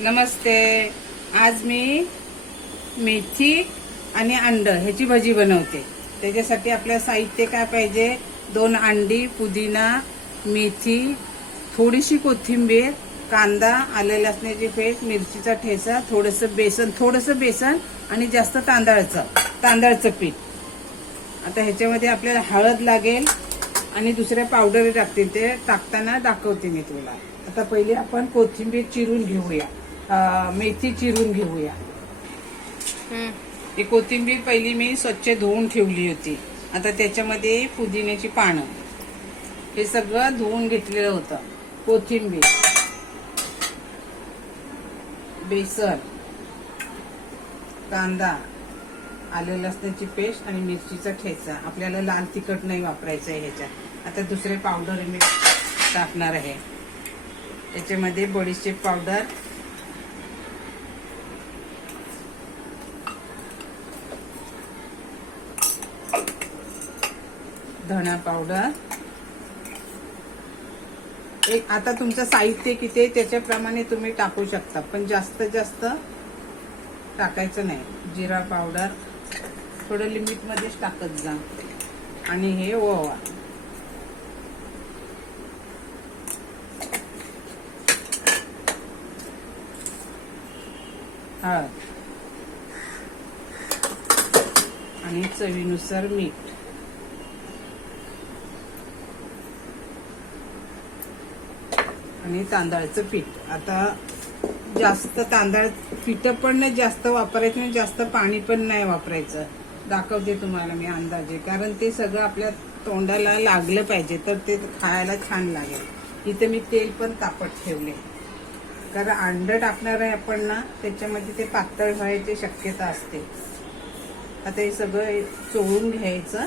नमस्ते. आज मी मेथी आणि अंड ह्याची भजी बनवते. त्याच्यासाठी आपल्या साहित्य काय पाहिजे? 2 अंडी, पुदिना, मेथी, थोडीशी कोथिंबीर, कांदा, आलं लसणाची पेस्ट, मिरचीचा ठेचा, थोडंसं बेसन आणि जास्त तांदळाचं पीठ. आता ह्याच्यामध्ये आपल्याला हळद लागेल आणि दुसऱ्या पावडरी टाकतील, ते टाकताना दाखवते मी तुला. आता पहिले आपण कोथिंबीर चिरून घेऊया, मेथी चिरून घेऊया. ही कोथिंबीर पहिली मी स्वच्छ धुवून ठेवली होती. आता त्याच्यामध्ये पुदिन्याची पानं, हे सगळं धुवून घेतलेलं होतं. कोथिंबीर, बेसन, कांदा, आलं लसणाची पेस्ट आणि मिरचीचा ठेचा. आपल्याला लाल तिखट नाही वापरायचं आहे ह्याच्यात. आता दुसरे पावडर मी टाकणार आहे. त्याच्यामध्ये बडीशेप पावडर, धना पावडर. आता तुमचं साहित्य किती आहे त्याच्याप्रमाणे तुम्ही टाकू शकता, पण जास्त टाकायचं नाही. जिरा पावडर थोडं लिमिट मध्येच टाकत जा. आणि हे ओवा. हळद आणि चवीनुसार मीठ. आणि तांदळाचं पीठ. आता जास्त पीठ पण नाही जास्त वापरायचं नाही, जास्त पाणी पण नाही वापरायचं. दाखवते तुम्हाला मी अंदाजे, कारण ते सगळं आपल्या तोंडाला लागलं पाहिजे, तर ते खायला छान लागेल. इथे मी तेल पण तापत ठेवले, कारण अंड टाकणार आहे आपण ना, त्याच्यामध्ये ते पातळ व्हायची शक्यता असते. आता हे सगळं चोळून घ्यायचं,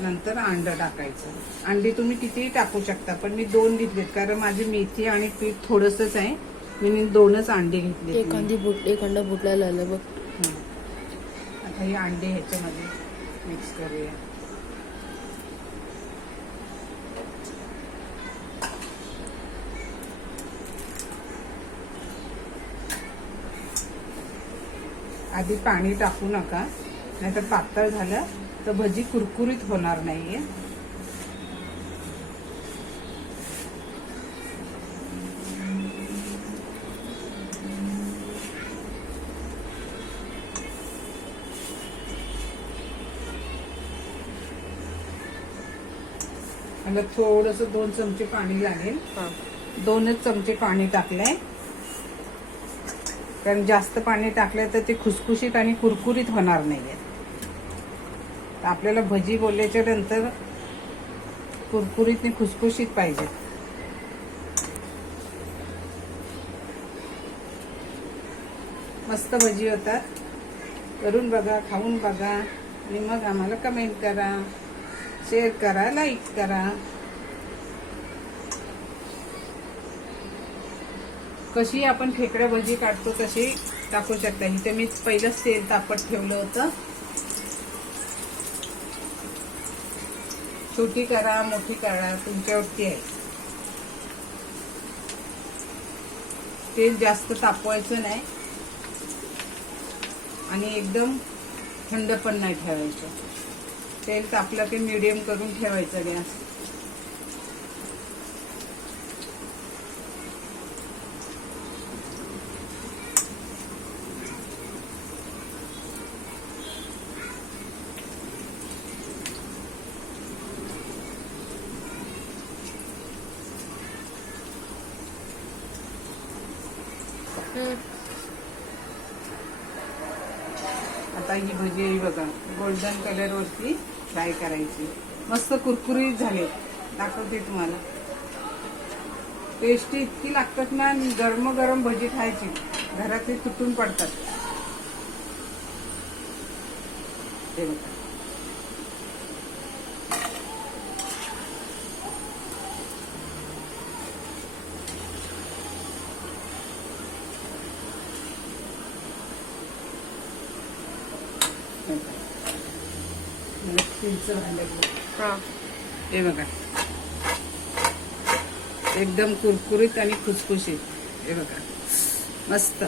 नंतर अंड टाकायचं. अंडी तुम्ही कितीही टाकू शकता, पण मी 2 घेतलेत, कारण माझी मेथी आणि पीठ थोडंसंच आहे. मी 2च अंडी घेतली. एक अंडा फुटलेला आलं बघ. आता ही अंडी ह्याच्यामध्ये मिक्स करूया. आधी पाणी टाकू नका, नाहीतर पातळ झालं तर भजी कुरकुरीत होणार नाहीये. मला थोडस 2 चमचे पाणी लागेल. 2च चमचे पाणी टाकलंय, कारण जास्त पाणी टाकलं तर ते खुसखुशीत आणि कुरकुरीत होणार नाहीये. आपल्याला भजी बोलल्याच्या नंतर कुरकुरीत आणि खुसखुशीत पाहिजे. मस्त भजी होतात. करून बघा, खाऊन बघा आणि मग आम्हाला कमेंट करा, शेअर करा, लाईक करा. कशी आपण खेकडा भजी काढतो तशी टाकू शकता. इथे मी पहिलंच तेल तापत ठेवलं होतं. छोटी करा, मोठी करा, तुमच्यावरती आहे. तेल जास्त तापवायचं नाही आणि एकदम थंड पण नाही ठेवायचं. तेल तापलं की मीडियम करून ठेवायचं गॅस. आता ही भजी बघा, गोल्डन कलर वरती फ्राय करायची. मस्त कुरकुरीत झाले. दाखवते तुम्हाला. टेस्टी इतकी लागतात ना, गरम गरम भजी खायची, घरातली तुटून पडतात. ते बघा. हे बघा, एकदम कुरकुरीत आणि खुसखुशीत. हे बघा मस्त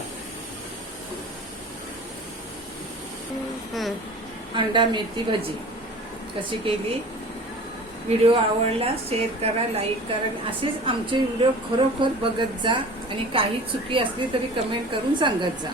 अंडा मेथी भजी कशी केली. व्हिडिओ आवडला शेअर करा, लाईक करा आणि असेच आमचे व्हिडिओ खरोखर बघत जा आणि काही चुकी असली तरी कमेंट करून सांगत जा.